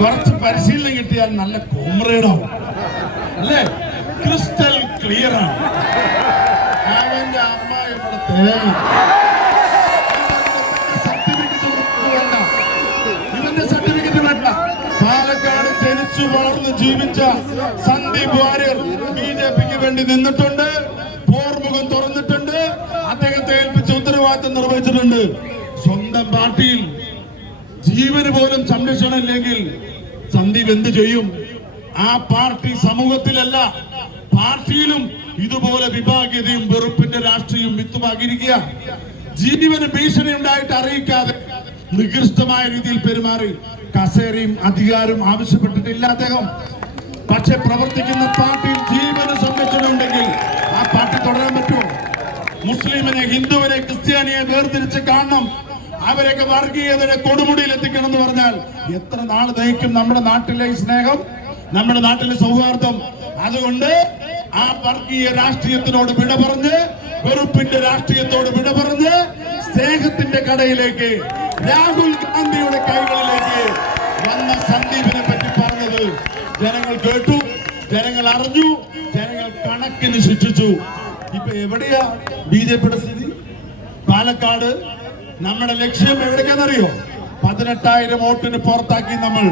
കുറച്ച് പരിശീലനം കിട്ടിയാൽ നല്ല കോമ്രേഡാവും. അല്ലേ? ക്രിസ്റ്റൽ ക്ലിയർ ആണ്. അവന്റെ അമ്മ ഇവിടെ തേങ്ങ സർട്ടിഫിക്കറ്റ് പാലക്കാട് ജനിച്ചു വളർന്ന് ജീവിച്ച സന്ദീപ് വാര്യർ ബി ജെ പിക്ക് വേണ്ടി നിന്നിട്ടുണ്ട്. പോർമുഖം തുറന്നിട്ടുണ്ട്. അദ്ദേഹത്തെ ഏൽപ്പിച്ച ഉത്തരവാദിത്തം നിർവഹിച്ചിട്ടുണ്ട്. സ്വന്തം പാർട്ടിയിൽ ജീവന് പോലും സംരക്ഷണം ഇല്ലെങ്കിൽ സന്ദീപ് എന്ത് ചെയ്യും? ആ പാർട്ടി സമൂഹത്തിലല്ല പാർട്ടിയിലും ഇതുപോലെ വിഭാഗീയതയും വെറുപ്പിന്റെ രാഷ്ട്രീയം വിത്തുമാകിയിരിക്കുക. ജീവന് ഭീഷണി ഉണ്ടായിട്ട് അറിയിക്കാതെ നികൃഷ്ടമായ രീതിയിൽ പെരുമാറി കസേരയും അധികാരവും ആവശ്യപ്പെട്ടിട്ടില്ല അദ്ദേഹം. പക്ഷെ പ്രവർത്തിക്കുന്ന പാർട്ടിയിൽ ജീവന് സംരക്ഷണം ഉണ്ടെങ്കിൽ ആ പാർട്ടി തുടരാൻ പറ്റുമോ? മുസ്ലിമിനെ ഹിന്ദുവിനെ ക്രിസ്ത്യാനിയെ വേർതിരിച്ച് കാണണം. അവരൊക്കെ വർഗീയതയുടെ കൊടുമുടിയിൽ എത്തിക്കണം എന്ന് പറഞ്ഞാൽ എത്ര നാൾ ദഹിക്കും നമ്മുടെ നാട്ടിലെ സ്നേഹം നമ്മുടെ നാട്ടിലെ സൗഹാർദ്ദം. അതുകൊണ്ട് ആ വർഗീയ രാഷ്ട്രീയത്തിനോട് വിട പറഞ്ഞ് വെറുപ്പിന്റെ രാഷ്ട്രീയത്തോട് വിട പറഞ്ഞ് സ്നേഹത്തിന്റെ കടയിലേക്ക് രാഹുൽ ഗാന്ധിയുടെ കൈകളിലേക്ക് വന്ന സന്ദീപിനെ പറ്റി പറഞ്ഞത് ജനങ്ങൾ കേട്ടു ജനങ്ങൾ അറിഞ്ഞു ജനങ്ങൾ കണക്കിന് ശിക്ഷിച്ചു. ഇപ്പൊ എവിടെയാ ബി ജെ പിയുടെ സ്ഥിതി? പാലക്കാട് നമ്മുടെ ലക്ഷ്യം എവിടേക്കാണെന്നറിയോ പതിനെട്ടായിരം വോട്ടിന് പുറത്താക്കി നമ്മൾ.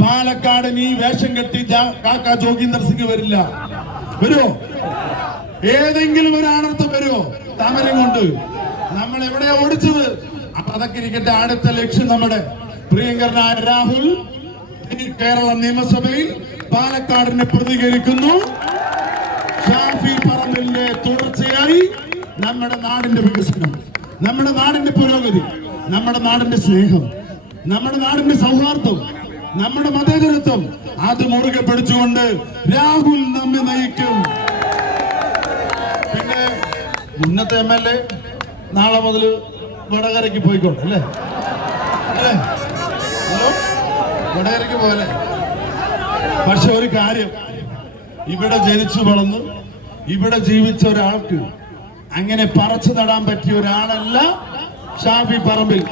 പാലക്കാട് നീ വേഷം കെട്ടി കാക്ക ജോഗീന്ദർ സിംഗ് വരില്ല. വരുമോ ഏതെങ്കിലും ഒരു ആണർത്ഥം വരുമോ താമരം കൊണ്ട്. നമ്മൾ എവിടെയാ ഓടിച്ചത്? അപ്പൊ അതൊക്കെ ഇരിക്കട്ടെ അടുത്ത ലക്ഷ്യം നമ്മുടെ പ്രിയങ്കരനായ രാഹുൽ കേരള നിയമസഭയിൽ പാലക്കാടിനെ പ്രതികരിക്കുന്നു. ഷാഫി പറമ്പിലിന്റെ തുടർച്ചയായി നമ്മുടെ നാടിന്റെ വികസനം. നമ്മുടെ നാടിന്റെ പുരോഗതി നമ്മുടെ നാടിന്റെ സ്നേഹം നമ്മുടെ നാടിന്റെ സൗഹാർദ്ദം നമ്മുടെ മതേതരത്വം അത് മുറുകെ പിടിച്ചുകൊണ്ട് രാഹുൽ നമ്മെ നയിക്കും. പിന്നെ ഇന്നത്തെ എം എൽ എ നാളെ മുതൽ വടകരയ്ക്ക് പോയിക്കോട്ടെ അല്ലേ? അല്ലേ? ഹലോ? വടകരയ്ക്ക് പോലെ പക്ഷെ ഒരു കാര്യം ഇവിടെ ജനിച്ചു വളർന്ന് ഇവിടെ ജീവിച്ച ഒരാൾക്ക് അങ്ങനെ പറച്ചു നടാൻ പറ്റിയ ഒരാളല്ല ഷാഫി പറമ്പിൽ.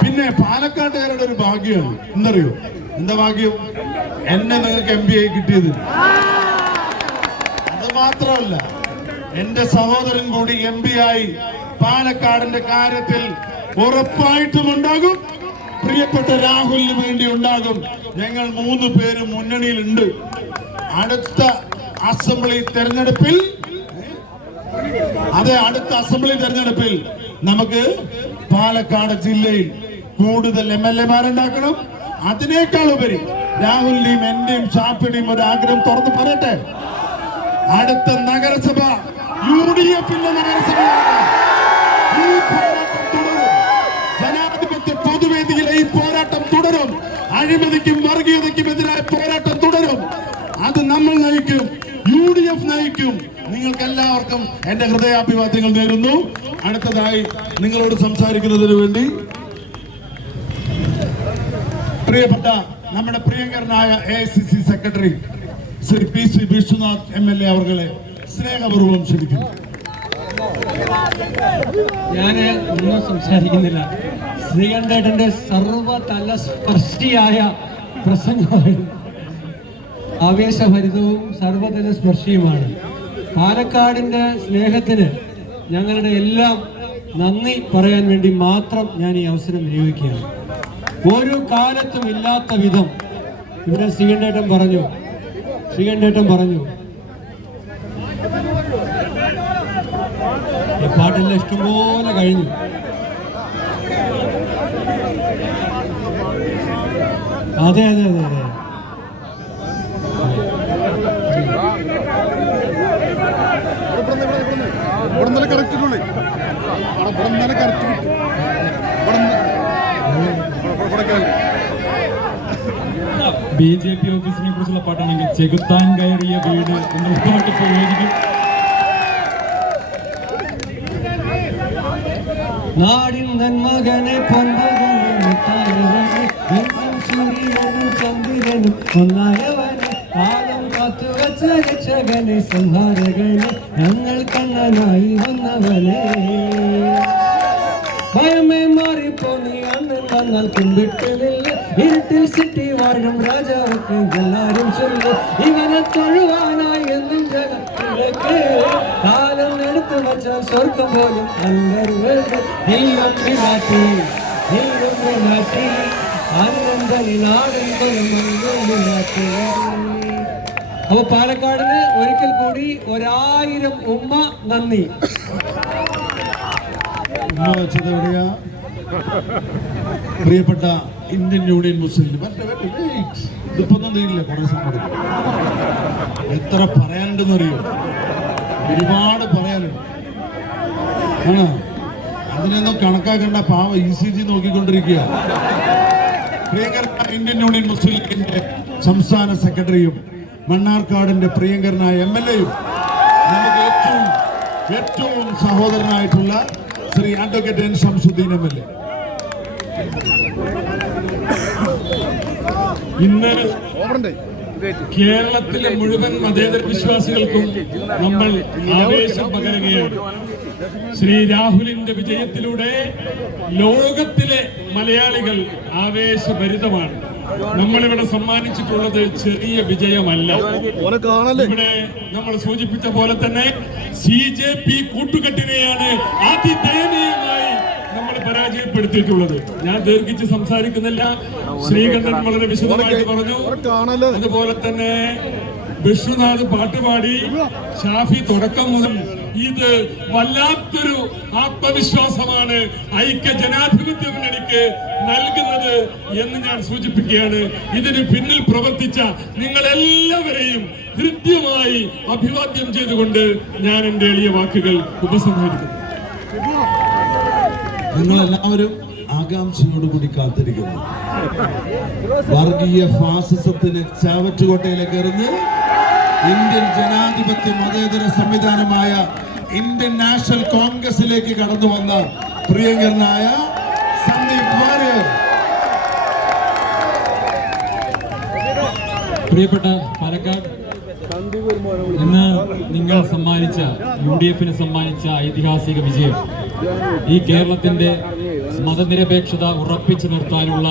പിന്നെ പാലക്കാട്ടുകാരുടെ ഒരു ഭാഗ്യമാണ് എന്തറിയോ? എന്താ ഭാഗ്യം? എന്നെ നിങ്ങൾക്ക് എം പി ആയി കിട്ടിയത്. അത് മാത്രമല്ല എന്റെ സഹോദരൻ കൂടി എം പി ആയി പാലക്കാടിന്റെ കാര്യത്തിൽ ഉറപ്പായിട്ടും ഉണ്ടാകും. പ്രിയപ്പെട്ട രാഹുലിന് വേണ്ടി ഉണ്ടാകും. ഞങ്ങൾ മൂന്ന് പേരും മുന്നണിയിലുണ്ട്. അടുത്ത അസംബ്ലി തെരഞ്ഞെടുപ്പിൽ അതെ അടുത്ത അസംബ്ലി തെരഞ്ഞെടുപ്പിൽ നമുക്ക് പാലക്കാട് ജില്ലയിൽ കൂടുതൽ എം എൽ എമാരുണ്ടാക്കണം അതിനേക്കാൾ ഉപരി രാഹുലിന്റെയും എന്റെയും ഷാഫിയുടെയും ഒരു ആഗ്രഹം തുറന്നു പറയട്ടെ. അടുത്ത നഗരസഭ യു ഡി എഫിന്റെ നഗരസഭ ജനാധിപത്യ പൊതുവേദിയിലെ ഈ പോരാട്ടം തുടരും. അഴിമതിക്കും വർഗീയതയ്ക്കും എതിരായ പോരാട്ടം തുടരും. അത് നമ്മൾ നയിക്കും യു ഡി എഫ് നയിക്കും. നിങ്ങൾക്ക് എല്ലാവർക്കും എന്റെ ഹൃദയാഭിവാദ്യങ്ങൾ നേരുന്നു. അടുത്തതായി നിങ്ങളോട് സംസാരിക്കുന്നതിന് വേണ്ടി പ്രിയപ്പെട്ട നമ്മുടെ പ്രിയങ്കരനായ A C C secretary Shri P C Viswanath M L A അവർകളെ സ്നേഹപൂർവം ക്ഷണിക്കുന്നു. ഞാൻ ഒന്നും സംസാരിക്കുന്നില്ല. ശ്രീകണ്ഠേട്ടന്റെ സർവതല സ്പർശിയായ പ്രസംഗമായിരുന്നു. ആവേശഭരിതവും സർവതല സ്പർശിയുമാണ് പാലക്കാടിന്റെ സ്നേഹത്തിന് ഞങ്ങളുടെ എല്ലാം നന്ദി പറയാൻ വേണ്ടി മാത്രം ഞാൻ ഈ അവസരം വിനിയോഗിക്കുകയാണ്. ഒരു കാലത്തും ഇല്ലാത്ത വിധം ഇവിടെ ശ്രീകണ്ഠേട്ടൻ പറഞ്ഞു. ശ്രീകണ്ഠേട്ടൻ പറഞ്ഞു. ഈ പാട്ടെല്ലാം ഇഷ്ടംപോലെ കഴിഞ്ഞു. അതെ അതെ അതെ അതെ. ഇവിടെ നിന്നലെ കറക്റ്റ് ഇവിടെ നിന്നലെ കറക്റ്റ് കിട്ടും ബി ജെ പി ഓഫീസിനെ കുറിച്ചുള്ള പാട്ടാണെങ്കിൽ ചെകുത്താൻ കയറിയ വീട് പാട്ട് നാടിൻ നന്മകനെ പൊന്മകനെ ചന്ദ്രനും ഒന്നായവനെ കാലം കാത്തുവച്ച രക്ഷകനെ സംഹാരകനെ ഞങ്ങൾ കണ്ണനായി വന്നവനെ ഭയമേ മാറിപ്പോ നീ അണ്ണൻ എന്നാൽ കുമ്പിട്ട് നില്ല് ഇരുട്ടിൽ സിറ്റി വാഴും രാജാവൊക്കെ എല്ലാരും ചൊല്ല് ഇവനെ തൊഴുവാനായി എന്നും ജനത്തിലേക്ക് കാലം എടുത്തു വച്ചാൽ സ്വർഗം പോലും നല്ലൊരു വേൾഡ് നീയൊക്കെ നാട്ടി നീയൊക്കെ നാട്ടി അനന്തനി നാടെന്തോ അപ്പൊ പാലക്കാടിന് ഒരിക്കൽ കൂടി ഒരായിരം ഉമ്മ നന്ദി. വെച്ചത് എവിടെയാ? പ്രിയപ്പെട്ട ഇന്ത്യൻ യൂണിയൻ മുസ്ലിം. ഇതിപ്പൊന്നും തീരില്ല കുറേ സമയം. എത്ര പറയാനുണ്ടെന്ന് അറിയോ? ഒരുപാട് പറയാനുണ്ട്. ആണോ? അതിനൊന്നും കണക്കാക്കേണ്ട പാവ ഇ സി ജി നോക്കിക്കൊണ്ടിരിക്കുക ഇന്ത്യൻ യൂണിയൻ മുസ്ലിം ലീഗിന്റെ സംസ്ഥാന സെക്രട്ടറിയും മണ്ണാർക്കാടിന്റെ പ്രിയങ്കരനായ എം എൽ എയും നമുക്ക് ഏറ്റവും ഏറ്റവും സഹോദരനായിട്ടുള്ള Shri advocate N Shamsuddin M L A. ഇന്ന് കേരളത്തിലെ മുഴുവൻ മതേതര വിശ്വാസികൾക്കും നമ്മൾ ആവേശം പകരുകയാണ്. ശ്രീ രാഹുലിന്റെ വിജയത്തിലൂടെ ലോകത്തിലെ മലയാളികൾ ആവേശഭരിതമാണ്. നമ്മളിവിടെ സമ്മാനിച്ചിട്ടുള്ളത് ചെറിയ വിജയമല്ല. ഇവിടെ നമ്മൾ സൂചിപ്പിച്ച പോലെ തന്നെ സി ജെ പി കൂട്ടുകെട്ടിനെയാണ് അതിദയനീയമായി നമ്മൾ പരാജയപ്പെടുത്തിയിട്ടുള്ളത്. ഞാൻ ദീർഘിച്ച് സംസാരിക്കുന്നില്ല. ശ്രീകണ്ഠൻ വളരെ വിശദമായിട്ട് പറഞ്ഞു. അതുപോലെ തന്നെ വിഷ്ണുനാഥ് പാട്ടുപാടി ഷാഫി തുടക്കം മുതൽ ഇത് വല്ലാത്തൊരു ആത്മവിശ്വാസമാണ്. ഐക്യ ജനാധിപത്യ മുന്നണിക്ക് നൽകുന്നത് എന്ന് ഞാൻ സൂചിപ്പിക്കുകയാണ്. ഇതിന് പിന്നിൽ പ്രവർത്തിച്ച നിങ്ങളെല്ലാവരെയും ഹൃദ്യമായി അഭിവാദ്യം ചെയ്തുകൊണ്ട് ഞാൻ എന്റെ എളിയ വാക്കുകൾ ഉപസംഹരിക്കുന്നു. നിങ്ങളെല്ലാവരും ആകാംക്ഷയോടുകൂടി കാത്തിരിക്കുന്നു. വർഗീയ ഫാസിസത്തിന് ചാവറ്റുകോട്ടയിലേക്ക് എറിഞ്ഞ് ഇന്ത്യൻ ജനാധിപത്യ മതേതര സംവിധാനമായ ഇന്ത്യൻ നാഷണൽ കോൺഗ്രസിലേക്ക് കടന്നു വന്ന പ്രിയങ്കരനായ സന്ദീപ് പ്രിയപ്പെട്ട പാലക്കാട് ഇന്ന് നിങ്ങൾ സമ്മാനിച്ച യു ഡി എഫിന് സമ്മാനിച്ച ഐതിഹാസിക വിജയം ഈ കേരളത്തിന്റെ മതനിരപേക്ഷത ഉറപ്പിച്ചു നിർത്താനുള്ള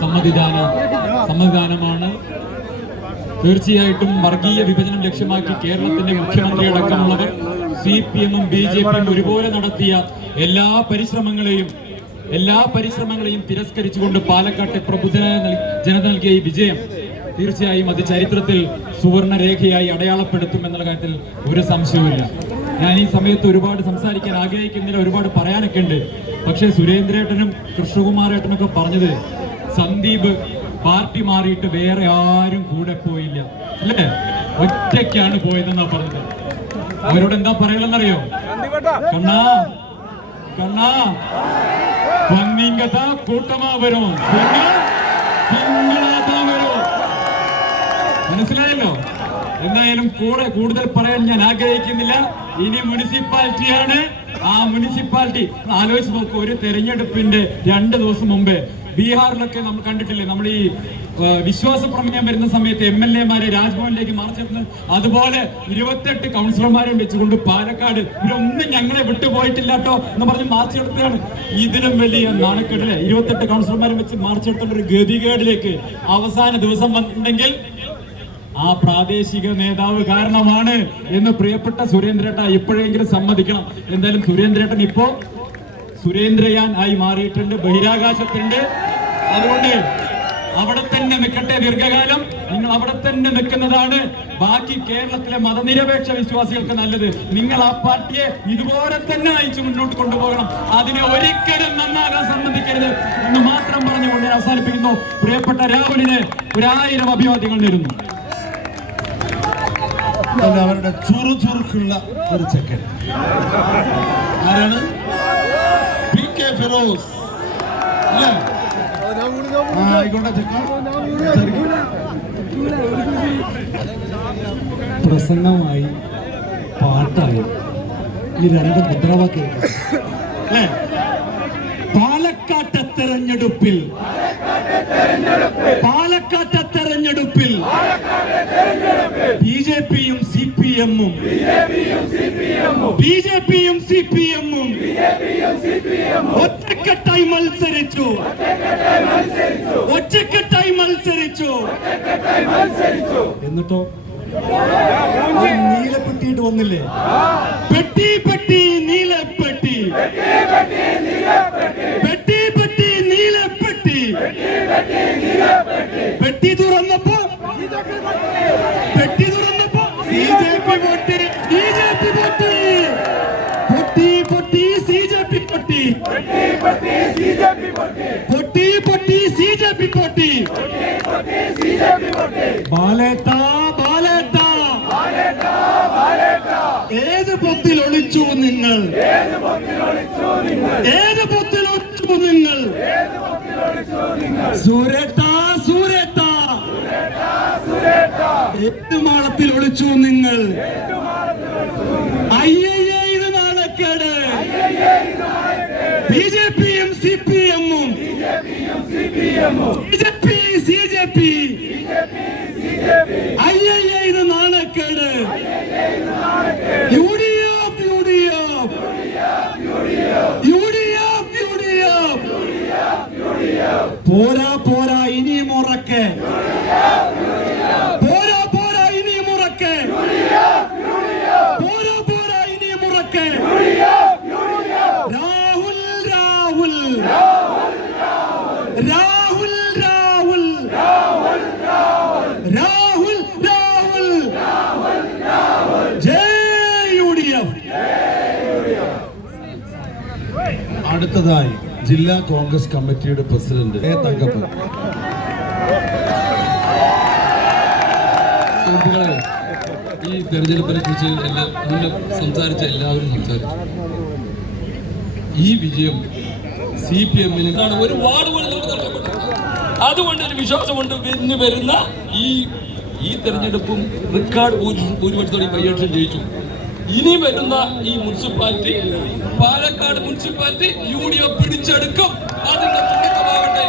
സമ്മതിദാന സമ്മതിദാനമാണ് തീർച്ചയായിട്ടും വർഗീയ വിഭജനം ലക്ഷ്യമാക്കി കേരളത്തിന്റെ മുഖ്യമന്ത്രി അടക്കമുള്ളവർ സി പി എമ്മും ബി ജെ പിയും ഒരുപോലെ നടത്തിയ എല്ലാ പരിശ്രമങ്ങളെയും എല്ലാ പരിശ്രമങ്ങളെയും തിരസ്കരിച്ചുകൊണ്ട് പാലക്കാട്ടെ പ്രബുദ്ധനായ ജനത നൽകിയ ഈ വിജയം തീർച്ചയായും അത് ചരിത്രത്തിൽ സുവർണരേഖയായി അടയാളപ്പെടുത്തും എന്നുള്ള കാര്യത്തിൽ ഒരു സംശയവുമില്ല. ഞാൻ ഈ സമയത്ത് ഒരുപാട് സംസാരിക്കാൻ ആഗ്രഹിക്കുന്നില്ല ഒരുപാട് പറയാനൊക്കെ ഉണ്ട്. പക്ഷേ സുരേന്ദ്രേട്ടനും കൃഷ്ണകുമാരേട്ടനൊക്കെ പറഞ്ഞത് സന്ദീപ് പാർട്ടി മാറിയിട്ട് വേറെ ആരും കൂടെ പോയില്ല. അല്ലേ? ഒറ്റയ്ക്കാണ് പോയതെന്നാ പറഞ്ഞത്. അവരോട് എന്താ പറയലെന്നറിയോ കണ്ണാ കണ്ണാ. വന്നിങ്കത കൂട്ടമാ മനസ്സിലായല്ലോ? എന്തായാലും കൂടെ കൂടുതൽ പറയാൻ ഞാൻ ആഗ്രഹിക്കുന്നില്ല. ഇനി മുനിസിപ്പാലിറ്റിയാണ് ആ മുനിസിപ്പാലിറ്റി. ആലോചിച്ച് നോക്കൂ ഒരു തെരഞ്ഞെടുപ്പിന്റെ രണ്ട് ദിവസം മുമ്പേ ബീഹാറിലൊക്കെ നമ്മൾ കണ്ടിട്ടില്ലേ? നമ്മൾ ഈ വിശ്വാസ പ്രമേയം വരുന്ന സമയത്ത് എം എൽ എമാരെ രാജ്ഭവനിലേക്ക് മാർച്ചെടുത്ത് അതുപോലെ ഇരുപത്തെട്ട് കൗൺസിലർമാരെ വെച്ചുകൊണ്ട് പാലക്കാട് ഇവരൊന്നും ഞങ്ങളെ വിട്ടുപോയിട്ടില്ലാട്ടോ എന്ന് പറഞ്ഞ് മാർച്ച് മാർച്ചെടുത്തതാണ് ഇതിനും വലിയ നാണക്കെട്ടിലെ ഇരുപത്തെട്ട് കൗൺസിലർമാരെ വെച്ച് മാർച്ച് മാർച്ചെടുത്തുള്ള ഒരു ഗതികേടിലേക്ക് അവസാന ദിവസം വന്നിട്ടുണ്ടെങ്കിൽ ആ പ്രാദേശിക നേതാവ് കാരണമാണ് എന്ന് പ്രിയപ്പെട്ട സുരേന്ദ്രേട്ട ഇപ്പോഴെങ്കിലും സമ്മതിക്കണം. എന്തായാലും സുരേന്ദ്രേട്ടൻ ഇപ്പോ സുരേന്ദ്രയാൻ ആയി മാറിയിട്ടുണ്ട് ബഹിരാകാശത്തുണ്ട്. അതുകൊണ്ട് അവിടെ തന്നെ നിൽക്കട്ടെ ദീർഘകാലം. നിങ്ങൾ അവിടെ തന്നെ നിൽക്കുന്നതാണ്. ബാക്കി കേരളത്തിലെ മതനിരപേക്ഷ വിശ്വാസികൾക്ക് നല്ലത്. നിങ്ങൾ ആ പാർട്ടിയെ ഇതുപോലെ തന്നെ അയച്ചു മുന്നോട്ട് കൊണ്ടുപോകണം. അതിനെ ഒരിക്കലും നന്നാകാൻ സംബന്ധിക്കരുത് എന്ന് മാത്രം പറഞ്ഞുകൊണ്ട് അവസാനിപ്പിക്കുന്നു. പ്രിയപ്പെട്ട രാഹുലിന് ഒരായിരം അഭിവാദ്യങ്ങൾ നേരുന്നു. അവരുടെ ചുറുചുറുക്കുള്ള ഒരു ചെക്കൻ. ആരാണ്? ആയിക്കോട്ടെ സംസാരിക്കൂ. പ്രസംഗമായി പാട്ടായി. ഈ രണ്ട് മുദ്രാവാക്യം അല്ലേ പാലക്കാട്ടെ തെരഞ്ഞെടുപ്പിൽ. പാലക്കാട്ടെ തെരഞ്ഞെടുപ്പിൽ. ബി ജെ പിയും സി പി എമ്മും. ബി ജെ പിയും സി പി എമ്മും. ഒറ്റക്കെട്ടായി മത്സരിച്ചു. ഒറ്റക്കെട്ടായി മത്സരിച്ചു. എന്നിട്ടോ? നീല നീലപ്പെട്ടിയിട്ട് വന്നില്ലേ? പെട്ടി പെട്ടി നീലപ്പെട്ടി. പെട്ടി പെട്ടി നീലപ്പെട്ടി. പെട്ടി തുറന്നപ്പോ പെട്ടി തുറന്നപ്പോ സി ജെ പി പൊട്ടി ബി ജെ പി പൊട്ടി പൊട്ടി പൊട്ടി സി ജെ പി പൊട്ടി പൊട്ടി പൊട്ടി സി ജെ പി പൊട്ടി ബാലേട്ട ബാലേട്ട ഏത് പൊത്തിൽ ഒളിച്ചു നിങ്ങൾ ഏത് പൊത്തിൽ ഒളിച്ചു നിങ്ങൾ? സൂരട്ട സൂരട്ട. ഏത് മാളത്തിൽ ഒളിച്ചു നിങ്ങൾ? അയ്യയ്യ ഇത് നാണക്കേട്. ബി ജെ പിയും സി പി എമ്മും B J P C J P. അയ്യയ്യ ഇത് നാണക്കേട് U D F U D F U D F U D F പോരാ പോരാ ഇനിയും ഉറക്കെ. പോരാ പോരാ ഇനിയും ഉറക്കെ. പോരാ പോരാ ഇനിയും ഉറക്കെ. രാഹുൽ രാഹുൽ. രാഹുൽ രാഹുൽ. രാഹുൽ രാഹുൽ. ജയ് യു ഡി എഫ്. അടുത്തതായി ജില്ലാ കോൺഗ്രസ് കമ്മിറ്റിയുടെ പ്രസിഡന്റ് എ തങ്കപ്പൻ. ഈ തെരഞ്ഞെടുപ്പിനെ കുറിച്ച് എല്ലാം സംസാരിച്ച എല്ലാവരും സംസാരിച്ചു. ഈ വിജയം സി പി എമ്മിന് ഒരു വാർഡ് അതുകൊണ്ട് ഒരു വിശ്വാസമുണ്ട് ഇന്ന് വരുന്ന ഈ ഈ തെരഞ്ഞെടുപ്പും റെക്കോർഡ് ഭൂരി- ഭൂരിപക്ഷത്തോടെ ഈ ജയിച്ചു. ഇനി വരുന്ന ഈ municipality Palakkad municipality U D F പിടിച്ചെടുക്കും. അതിന്റെ തുടക്കമാവട്ടെ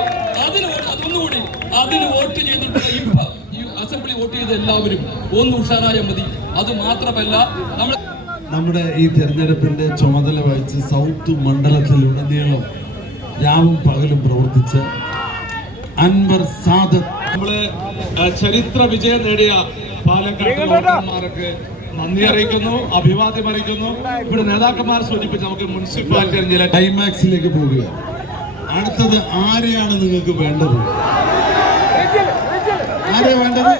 അതിന് അതൊന്നുകൂടി. അതിന് വോട്ട് ചെയ്തിട്ടുള്ള ഇപ്പൊ. ഈ അസംബ്ലി വോട്ട് ചെയ്ത എല്ലാവരും ഒന്ന് ഉഷാറായ മതി. അത് മാത്രമല്ല നമ്മൾ നമ്മുടെ ഈ തെരഞ്ഞെടുപ്പിന്റെ ചുമതല വഹിച്ച് സൗത്ത് മണ്ഡലത്തിലുടനീളം രാവും പകലും പ്രവർത്തിച്ച അൻവർ സാദത്ത്. നമ്മൾ ചരിത്ര വിജയം നേടിയ പാലക്കാട് വോട്ടർമാർക്ക് നന്ദി അറിയിക്കുന്നു അഭിവാദ്യം അറിയിക്കുന്നു. ഇവിടെ നേതാക്കന്മാർ സൂചിപ്പിച്ച് നമുക്ക് മുനിസിപ്പാലിറ്റി തെരഞ്ഞെടുപ്പ് ക്ലൈമാക്സിലേക്ക് പോവുക. അടുത്തത് ആരെയാണ് നിങ്ങൾക്ക് വേണ്ടത്? ആരെയാ വേണ്ടത്?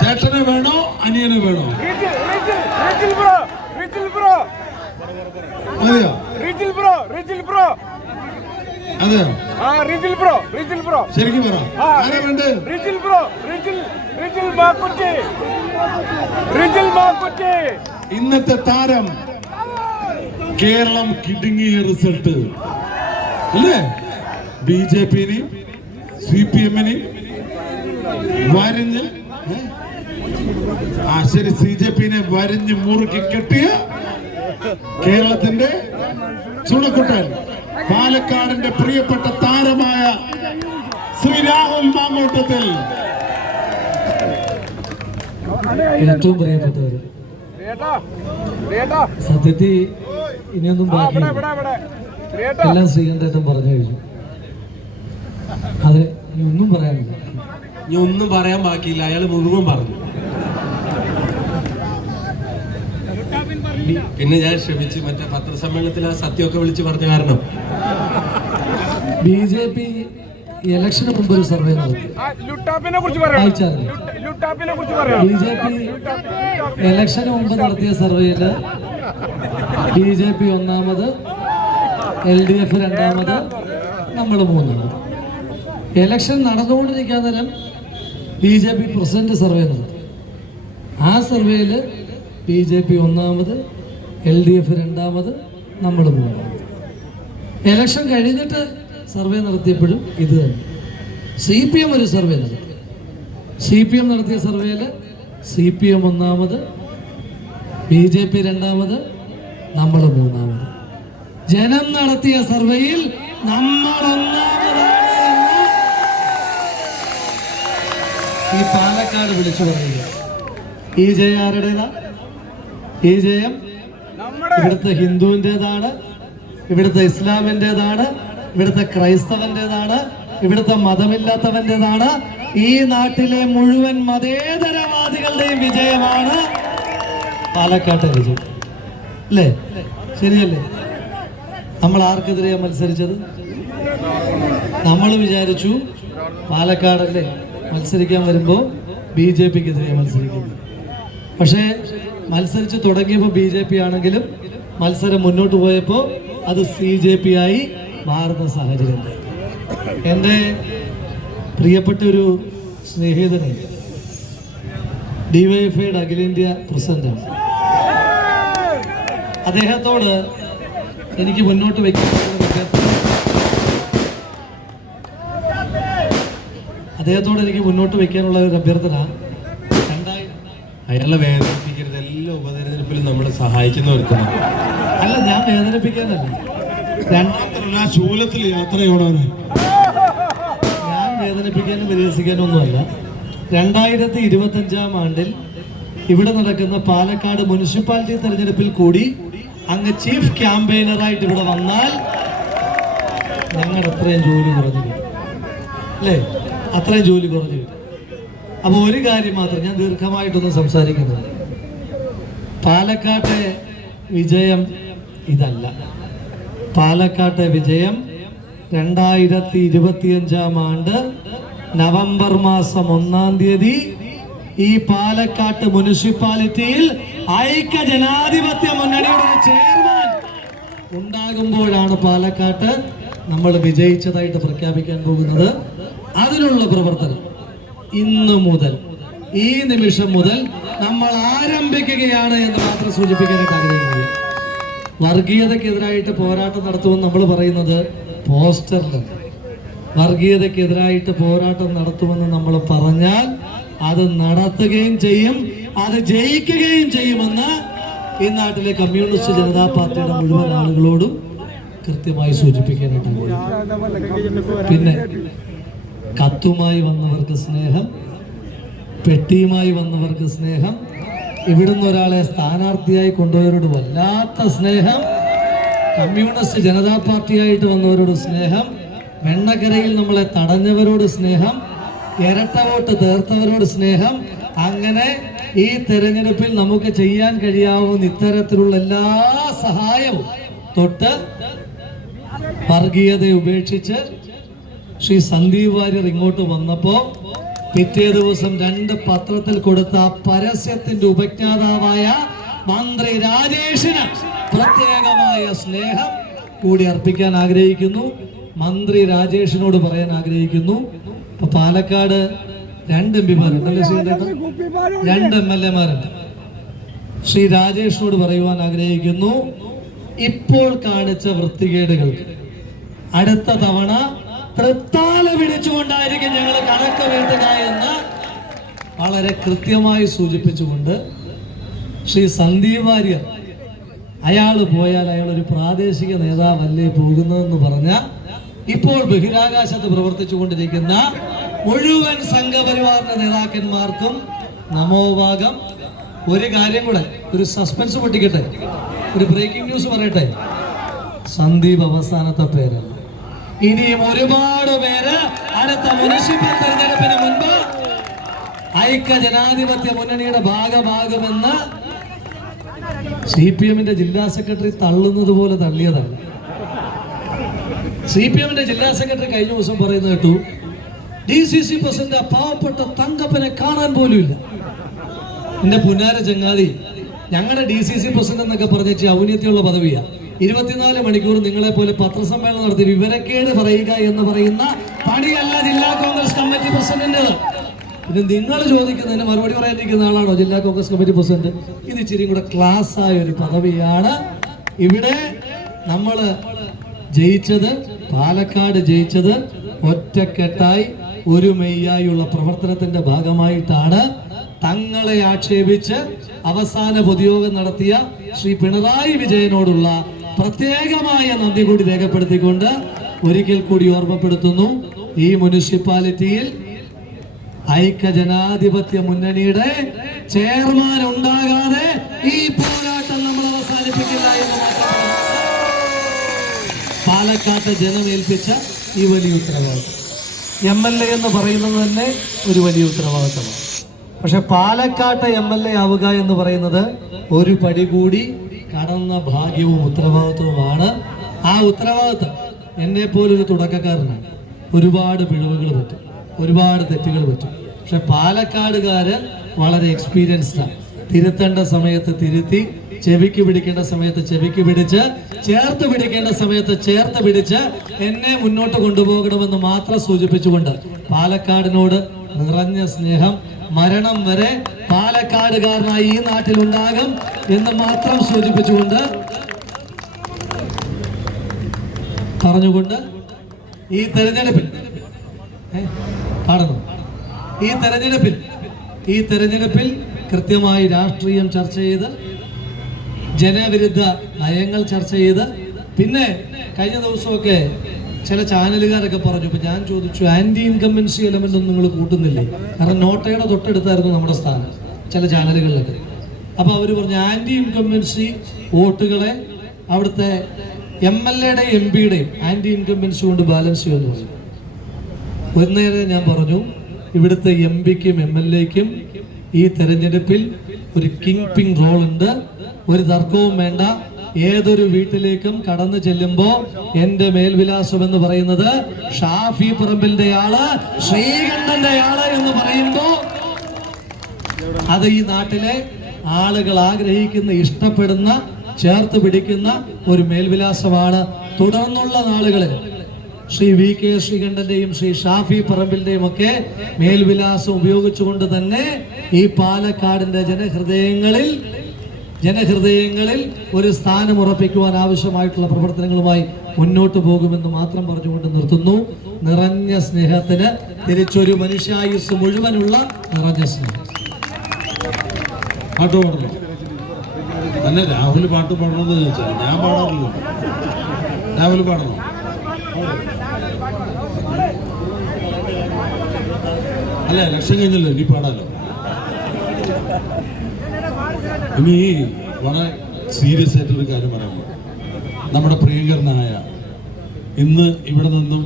ചേട്ടനെ വേണോ അനിയനെ വേണോ? ബ്രോ ബ്രോ ബ്രോ അതെയോ റിജിൽ ബ്രോ റിജിൽ ബ്രോ. ശരിക്കും പറ. ആ റിജിൽ ബ്രോ റിജിൽ റിജിൽ റിജിൽ ഇന്നത്തെ താരം കേരളം കിടുങ്ങിയ റിസൾട്ട്. അല്ലേ? ബി ജെ പിനെയും സി പി എമ്മിനെയും വരഞ്ഞ്? ആ ശരി സി ജെ പിനെ വരഞ്ഞ് മുറുക്കി കെട്ടിയ കേരളത്തിന്റെ ചുണക്കുട്ടൻ. പാലക്കാടിന്റെ പ്രിയപ്പെട്ട താരമായ ശ്രീ രാഹുൽ മാങ്ങോട്ടത്തിൽ. ഏറ്റവും പ്രിയപ്പെട്ടവര്. സത്യത്തിൽ ഇനിയൊന്നും എല്ലാം ശ്രീകണ്ഠേട്ടൻ പറഞ്ഞു കഴിഞ്ഞു. അതെ ഇനി ഒന്നും പറയാനില്ല. ഇനി ഒന്നും പറയാൻ ബാക്കിയില്ല. അയാൾ മുഴുവൻ പറഞ്ഞു. പിന്നെ ഞാൻ ക്ഷമിച്ച് മറ്റേ പത്രസമ്മേളനത്തിൽ ആ സത്യമൊക്കെ വിളിച്ചു പറഞ്ഞു കാരണം. ബി ജെ പി ഇലക്ഷന് മുമ്പ് ഒരു സർവേ ബി ജെ പി ഇലക്ഷന് മുമ്പ് നടത്തിയ സർവേയിൽ ബി ജെ പി ഒന്നാമത് എൽ ഡി എഫ് രണ്ടാമത് നമ്മൾ മൂന്നാമത്. ഇലക്ഷൻ നടന്നുകൊണ്ടിരിക്കാൻ നേരം B J P president survey നടത്തി. ആ സർവേയിൽ ബി ജെ പി ഒന്നാമത് എൽ ഡി എഫ് രണ്ടാമത് നമ്മൾ മൂന്നാമത്. ഇലക്ഷൻ കഴിഞ്ഞിട്ട് സർവേ നടത്തിയപ്പോഴും ഇത് തന്നെ. സി പി എം ഒരു സർവേ നടത്തി. സി പി എം നടത്തിയ സർവേയിൽ സി പി എം ഒന്നാമത് ബി ജെ പി രണ്ടാമത് നമ്മൾ മൂന്നാമത്. ജനം നടത്തിയ സർവേയിൽ നമ്മൾ ഒന്നാമതാണ് ഈ പാലക്കാട് വിളിച്ചു പറയുക ഈ ജയം ആരുടേതാ? ഈ ജയം ഇവിടുത്തെ ഹിന്ദുവിന്റെതാണ് ഇവിടുത്തെ ഇസ്ലാമിന്റെതാണ് ഇവിടുത്തെ ക്രൈസ്തവന്റെതാണ് ഇവിടുത്തെ മതമില്ലാത്തവന്റെതാണ് ഈ നാട്ടിലെ മുഴുവൻ മതേതരവാദികളുടെയും വിജയമാണ് പാലക്കാട്ടെ വിജയം. അല്ലേ? ശരിയല്ലേ? നമ്മൾ ആർക്കെതിരെയാണ് മത്സരിച്ചത്? നമ്മൾ വിചാരിച്ചു പാലക്കാടല്ലേ മത്സരിക്കാൻ വരുമ്പോൾ ബി ജെ പിക്കെതിരെ മത്സരിക്കുന്നത്. പക്ഷേ മത്സരിച്ച് തുടങ്ങിയപ്പോൾ ബി ജെ പി ആണെങ്കിലും മത്സരം മുന്നോട്ട് പോയപ്പോൾ അത് സി ജെ പി ആയി മാറുന്ന സാഹചര്യം എന്റെ പ്രിയപ്പെട്ട ഒരു സ്നേഹിതന് ഡിവൈഎഫ്ഐയുടെ അഖിലേന്ത്യാ പ്രസിഡന്റാണ്. അദ്ദേഹത്തോട് എനിക്ക് മുന്നോട്ട് വയ്ക്കാൻ അദ്ദേഹത്തോട് എനിക്ക് മുന്നോട്ട് വയ്ക്കാനുള്ള ഒരു അഭ്യർത്ഥന. രണ്ടായി അയാളെ വേദനിപ്പിക്കരുത് എല്ലാ ഉപതെരഞ്ഞെടുപ്പിലും നമ്മളെ സഹായിക്കുന്ന ഒരുത്തണം അല്ല ഞാൻ വേദനിപ്പിക്കാനല്ല. രണ്ട് മാത്രമല്ല ശൂലത്തിൽ യാത്ര ചെയ്യണവന് ഞാൻ വേദനിപ്പിക്കാനും പരിഹസിക്കാനും ഒന്നുമല്ല രണ്ടായിരത്തി ഇരുപത്തഞ്ചാം ആണ്ടിൽ ഇവിടെ നടക്കുന്ന പാലക്കാട് മുനിസിപ്പാലിറ്റി തെരഞ്ഞെടുപ്പിൽ കൂടി അങ്ങ് ചീഫ് ക്യാമ്പയിനറായിട്ട് ഇവിടെ വന്നാൽ ഞങ്ങൾ അത്രയും ജോലി കുറഞ്ഞു കിട്ടും. അല്ലേ? അത്രയും ജോലി കുറഞ്ഞു കിട്ടും. അപ്പോൾ ഒരു കാര്യം മാത്രം ഞാൻ ദീർഘമായിട്ടൊന്നും സംസാരിക്കുന്നില്ല പാലക്കാട്ടെ വിജയം ഇതല്ല. പാലക്കാട്ടെ വിജയം രണ്ടായിരത്തി ഇരുപത്തിയഞ്ചാം ആണ്ട് നവംബർ മാസം ഒന്നാം തീയതി ഈ പാലക്കാട്ട് മുനിസിപ്പാലിറ്റിയിൽ ഐക്യ ജനാധിപത്യ മുന്നണിയുടെ ചെയർമാൻ ഉണ്ടാകുമ്പോഴാണ് പാലക്കാട്ട് നമ്മൾ വിജയിച്ചതായിട്ട് പ്രഖ്യാപിക്കാൻ പോകുന്നത്. അതിനുള്ള പ്രവർത്തനം ഇന്ന് മുതൽ ഈ നിമിഷം മുതൽ നമ്മൾ ആരംഭിക്കുകയാണ് എന്ന് മാത്രം സൂചിപ്പിക്കാനായിട്ട് ആഗ്രഹിക്കുന്നത് വർഗീയതക്കെതിരായിട്ട് പോരാട്ടം നടത്തുമെന്ന് നമ്മൾ പറയുന്നത് പോസ്റ്ററിൽ വർഗീയതക്കെതിരായിട്ട് പോരാട്ടം നടത്തുമെന്ന് നമ്മൾ പറഞ്ഞാൽ അത് നടത്തുകയും ചെയ്യും അത് ജയിക്കുകയും ചെയ്യുമെന്ന് ഈ നാട്ടിലെ കമ്മ്യൂണിസ്റ്റ് ജനതാ പാർട്ടിയുടെ മുഴുവൻ ആളുകളോടും കൃത്യമായി സൂചിപ്പിക്കാനായിട്ട് പിന്നെ കത്തുമായി വന്നവർക്ക് സ്നേഹം പെട്ടിയുമായി വന്നവർക്ക് സ്നേഹം. ഇവിടുന്ന് ഒരാളെ സ്ഥാനാർത്ഥിയായി കൊണ്ടുപോയവരോട് വല്ലാത്ത സ്നേഹം. കമ്മ്യൂണിസ്റ്റ് ജനതാ പാർട്ടിയായിട്ട് വന്നവരോട് സ്നേഹം. വെണ്ണക്കരയിൽ നമ്മളെ തടഞ്ഞവരോട് സ്നേഹം. ഇരട്ട വോട്ട് തീർത്തവരോട് സ്നേഹം. അങ്ങനെ ഈ തെരഞ്ഞെടുപ്പിൽ നമുക്ക് ചെയ്യാൻ കഴിയാവുന്ന ഇത്തരത്തിലുള്ള എല്ലാ സഹായവും തൊട്ട് വർഗീയത ഉപേക്ഷിച്ച് ശ്രീ സന്ദീപ് വാര്യർ ഇങ്ങോട്ട് വന്നപ്പോ പിറ്റേ ദിവസം രണ്ട് പത്രത്തിൽ കൊടുത്ത പരസ്യത്തിന്റെ ഉപജ്ഞാതാവായ മന്ത്രി രാജേഷിന് പ്രത്യേകമായ സ്നേഹം കൂടി അർപ്പിക്കാൻ ആഗ്രഹിക്കുന്നു. മന്ത്രി രാജേഷിനോട് പറയാൻ ആഗ്രഹിക്കുന്നു. ഇപ്പൊ പാലക്കാട് രണ്ട് എം പിമാരുണ്ട് ശ്രീ രണ്ട് എം എൽ എമാരുണ്ട്. ശ്രീ രാജേഷിനോട് പറയുവാൻ ആഗ്രഹിക്കുന്നു. ഇപ്പോൾ കാണിച്ച വൃത്തികേടുകൾ അടുത്ത തവണ തൃത്താല പിടിച്ചുകൊണ്ടായിരിക്കും ഞങ്ങൾ കണക്ക് വീട്ടുക എന്ന് വളരെ കൃത്യമായി സൂചിപ്പിച്ചുകൊണ്ട് ശ്രീ സന്ദീപ് വാര്യർ അയാൾ പോയാൽ അയാൾ ഒരു പ്രാദേശിക നേതാവല്ലേ പോകുന്നതെന്ന് പറഞ്ഞ ഇപ്പോൾ ബഹിരാകാശത്ത് പ്രവർത്തിച്ചുകൊണ്ടിരിക്കുന്ന മുഴുവൻ സംഘപരിവാറിന്റെ നേതാക്കന്മാർക്കും നമോഭാഗം ഒരു കാര്യം കൂടെ ഒരു സസ്പെൻസ് പൊട്ടിക്കട്ടെ. ഒരു ബ്രേക്കിംഗ് ന്യൂസ് പറയട്ടെ. സന്ദീപ് അവസാനത്തെ പേരല്ല. ഇനിയും ഒരുപാട് പേര് അടുത്ത മുനിസിപ്പൽ തെരഞ്ഞെടുപ്പിന് മുൻപ് ഐക്യ ജനാധിപത്യ മുന്നണിയുടെ ഭാഗമാകുമെന്ന് സി പി എമ്മിന്റെ ജില്ലാ സെക്രട്ടറി തള്ളുന്നത് പോലെ തള്ളിയതാണ്. സി പി എമ്മിന്റെ ജില്ലാ സെക്രട്ടറി കഴിഞ്ഞ ദിവസം പറയുന്നത് കേട്ടു ഡി സി സി പ്രസിഡന്റ് പാവപ്പെട്ട തങ്കപ്പനെ കാണാൻ പോലും ഇല്ല. എന്റെ പുന്നാര ചങ്ങാതി ഞങ്ങളുടെ ഡി സി സി പ്രസിഡന്റ് എന്നൊക്കെ പറഞ്ഞ ഔന്നത്യമുള്ള പദവിയാ. ഇരുപത്തിനാല് മണിക്കൂർ നിങ്ങളെ പോലെ പത്രസമ്മേളനം നടത്തി വിവരക്കേട് പറയുക എന്ന് പറയുന്ന പണിയല്ല ജില്ലാ കോൺഗ്രസ് കമ്മിറ്റി പ്രസിഡന്റ്. പിന്നെ നിങ്ങൾ ചോദിക്കുന്നതിന് മറുപടി പറയാനിരിക്കുന്ന ആളാണോ ജില്ലാ കോൺഗ്രസ് കമ്മിറ്റി പ്രസിഡന്റ്? ഇത് ഇച്ചിരി കൂടെ ക്ലാസ് ആയ ഒരു പദവിയാണ്. ഇവിടെ നമ്മൾ ജയിച്ചത് പാലക്കാട് ജയിച്ചത് ഒറ്റക്കെട്ടായി ഒരു മെയ്യായുള്ള പ്രവർത്തനത്തിന്റെ ഭാഗമായിട്ടാണ്. തങ്ങളെ ആക്ഷേപിച്ച് അവസാന പൊതുയോഗം നടത്തിയ ശ്രീ പിണറായി വിജയനോടുള്ള പ്രത്യേകമായ നന്ദി കൂടി രേഖപ്പെടുത്തിക്കൊണ്ട് ഒരിക്കൽ കൂടി ഓർമ്മപ്പെടുത്തുന്നു ഈ മുനിസിപ്പാലിറ്റിയിൽ ഐക്യ ജനാധിപത്യ മുന്നണിയുടെ ചെയർമാൻ ഉണ്ടാകാതെ ഈ പോരാട്ടം നമ്മൾ അവസാനിപ്പിക്കില്ല എന്ന് പാലക്കാട്ടെ ജനമേൽപ്പിച്ച ഈ വലിയ ഉത്തരവാദിത്വം എം എൽ എ എന്ന് പറയുന്നത് തന്നെ ഒരു വലിയ ഉത്തരവാദിത്തമാണ്. പക്ഷെ പാലക്കാട്ടെ എം എൽ എ ആവുക എന്ന് പറയുന്നത് ഒരു പടി കൂടി കടന്ന ഭാഗ്യവും ഉത്തരവാദിത്വവുമാണ് ആ ഉത്തരവാദിത്വം. എന്നെ പോലൊരു തുടക്കക്കാരനാണ്. ഒരുപാട് പിഴവുകൾ പറ്റും. ഒരുപാട് തെറ്റുകൾ പറ്റും. പക്ഷെ പാലക്കാടുകാര് വളരെ എക്സ്പീരിയൻസ്ഡാണ് തിരുത്തേണ്ട സമയത്ത് തിരുത്തി ചെവിക്ക് പിടിക്കേണ്ട സമയത്ത് ചെവിക്ക് പിടിച്ച് ചേർത്ത് പിടിക്കേണ്ട സമയത്ത് ചേർത്ത് പിടിച്ച് എന്നെ മുന്നോട്ട് കൊണ്ടുപോകണമെന്ന് മാത്രം സൂചിപ്പിച്ചുകൊണ്ട് പാലക്കാടിനോട് നിറഞ്ഞ സ്നേഹം മരണം വരെ പാലക്കാടുകാരനായി ഈ നാട്ടിലുണ്ടാകും എന്ന് മാത്രം സൂചിപ്പിച്ചുകൊണ്ട് പറഞ്ഞുകൊണ്ട് ഈ തെരഞ്ഞെടുപ്പിൽ? പാടുന്നു ഈ തെരഞ്ഞെടുപ്പിൽ ഈ തെരഞ്ഞെടുപ്പിൽ കൃത്യമായി രാഷ്ട്രീയം ചർച്ച ചെയ്ത് ജനവിരുദ്ധ നയങ്ങൾ ചർച്ച ചെയ്ത് പിന്നെ കഴിഞ്ഞ ദിവസമൊക്കെ ചില ചാനലുകാരൊക്കെ പറഞ്ഞു ഇപ്പൊ ഞാൻ ചോദിച്ചു ആന്റി ഇൻകമ്പൻസി എലമെന്റ് ഒന്നും നിങ്ങൾ കൂട്ടുന്നില്ലേ? കാരണം നോട്ടയുടെ തൊട്ടടുത്തായിരുന്നു നമ്മുടെ സ്ഥാനം ചില ചാനലുകളിലൊക്കെ. അപ്പൊ അവർ പറഞ്ഞു ആന്റി ഇൻകമ്പൻസി വോട്ടുകളെ അവിടുത്തെ എം എൽ എയുടെയും എം പിയുടെയും ആന്റി ഇൻകമ്പൻസി കൊണ്ട് ബാലൻസ് ചെയ്യുമെന്ന് പറഞ്ഞു. ഒരു നേരം ഞാൻ പറഞ്ഞു ഇവിടുത്തെ എം പിക്കും എം എൽ എക്കും ഈ തെരഞ്ഞെടുപ്പിൽ ഒരു കിങ് പിങ് റോൾ ഉണ്ട്. ഒരു തർക്കവും വേണ്ട. ഏതൊരു വീട്ടിലേക്കും കടന്നു ചെല്ലുമ്പോ എന്റെ മേൽവിലാസം എന്ന് പറയുന്നത് ഷാഫി പറമ്പിന്റെ ആൾ ശ്രീകണ്ഠന്റെ ആൾ എന്ന് പറയുമ്പോ അത് ഈ നാട്ടിലെ ആളുകൾ ആഗ്രഹിക്കുന്ന ഇഷ്ടപ്പെടുന്ന ചേർത്ത് പിടിക്കുന്ന ഒരു മേൽവിലാസമാണ്. തുടർന്നുള്ള നാളുകളിൽ ശ്രീ വി കെ ശ്രീകണ്ഠന്റെയും ശ്രീ ഷാഫി പറമ്പിന്റെയും ഒക്കെ മേൽവിലാസം ഉപയോഗിച്ചുകൊണ്ട് തന്നെ ഈ പാലക്കാടിന്റെ ജനഹൃദയങ്ങളിൽ ജനഹൃദയങ്ങളിൽ ഒരു സ്ഥാനം ഉറപ്പിക്കുവാൻ ആവശ്യമായിട്ടുള്ള പ്രവർത്തനങ്ങളുമായി മുന്നോട്ട് പോകുമെന്ന് മാത്രം പറഞ്ഞുകൊണ്ട് നിർത്തുന്നു. നിറഞ്ഞ സ്നേഹത്തിന് തിരിച്ചൊരു മനുഷ്യായുസ് മുഴുവനുള്ള നിറഞ്ഞ സ്നേഹം. പാട്ട് തന്നെ രാഹുൽ പാട്ട് പാടണമെന്ന് ചോദിച്ചാൽ ഞാൻ പാടാറില്ല. രാഹുൽ പാടണം? അല്ല ലക്ഷം കഴിഞ്ഞല്ലോ. ഇനി പാടാലോ? ഇനി വളരെ സീരിയസ് ആയിട്ടൊരു കാര്യം പറയാം നമ്മുടെ പ്രിയങ്കരനായ ഇന്ന് ഇവിടെ നിന്നും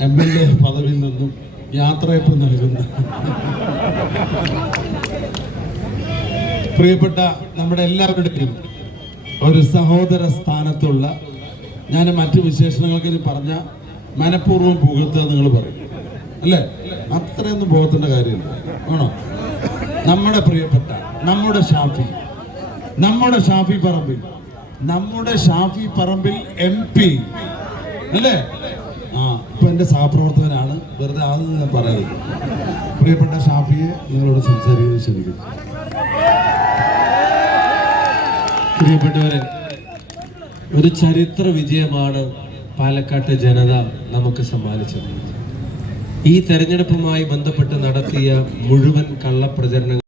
എം എൽ എ പദവിയിൽ നിന്നും യാത്രയപ്പ് നൽകുന്ന. പ്രിയപ്പെട്ട നമ്മുടെ എല്ലാവരുടെയും ഒരു സഹോദര സ്ഥാനത്തുള്ള ഞാൻ മറ്റു വിശേഷണങ്ങൾക്ക് ഇനി പറഞ്ഞ മനഃപൂർവം പുകഴ്ത്തുക നിങ്ങൾ പറയും. അല്ലേ? അത്രയൊന്നും ബോധത്തിന്റെ കാര്യമില്ല. ആണോ? നമ്മുടെ പ്രിയപ്പെട്ട നമ്മുടെ ഷാഫി. നമ്മുടെ ഷാഫി പറമ്പിൽ. നമ്മുടെ ഷാഫി പറമ്പിൽ എം പി. അല്ലേ? ആ ഇപ്പൊ എന്റെ സഹപ്രവർത്തകനാണ്. വെറുതെ അതൊന്നും ഞാൻ പറയുന്നത് പ്രിയപ്പെട്ട ഷാഫിയെ നിങ്ങളോട് സംസാരിക്കുന്നത് ക്ഷണിക്കുന്നു പ്രിയപ്പെട്ടവരെ ഒരു ചരിത്ര വിജയമാണ് പാലക്കാട്ടെ ജനത നമുക്ക് സമ്മാനിച്ചത്. ഈ തെരഞ്ഞെടുപ്പുമായി ബന്ധപ്പെട്ട് നടത്തിയ മുഴുവൻ കള്ളപ്രചരണങ്ങൾ